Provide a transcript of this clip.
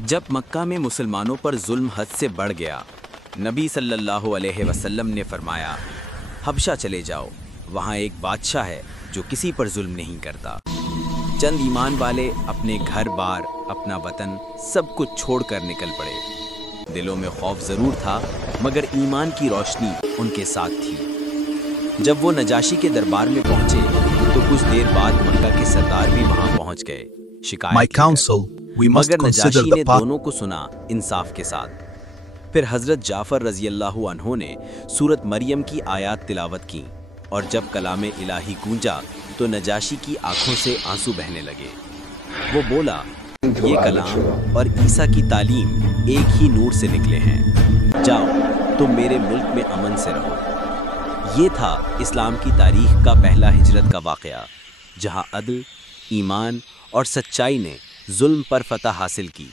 جب مکہ میں مسلمانوں پر ظلم حد سے بڑھ گیا، نبی صلی اللہ علیہ وسلم نے فرمایا، حبشہ چلے جاؤ، وہاں ایک بادشاہ ہے جو کسی پر ظلم نہیں کرتا۔ چند ایمان والے اپنے گھر بار، اپنا وطن، سب کچھ چھوڑ کر نکل پڑے۔ دلوں میں خوف ضرور تھا، مگر ایمان کی روشنی ان کے ساتھ تھی۔ جب وہ نجاشی کے دربار میں پہنچے تو کچھ دیر بعد مکہ کے سردار بھی وہاں پہنچ گئے شکایت لے کر، مگر نجاشی نے دونوں کو سنا انصاف کے ساتھ۔ پھر حضرت جعفر رضی اللہ عنہ نے سورت مریم کی آیات تلاوت کی، اور جب کلام الہی گونجا تو نجاشی کی آنکھوں سے آنسو بہنے لگے۔ وہ بولا، یہ کلام اور عیسیٰ کی تعلیم ایک ہی نور سے نکلے ہیں، جاؤ تم میرے ملک میں امن سے رہو۔ یہ تھا اسلام کی تاریخ کا پہلا ہجرت کا واقعہ، جہاں عدل، ایمان اور سچائی نے ظلم پر فتح حاصل کی۔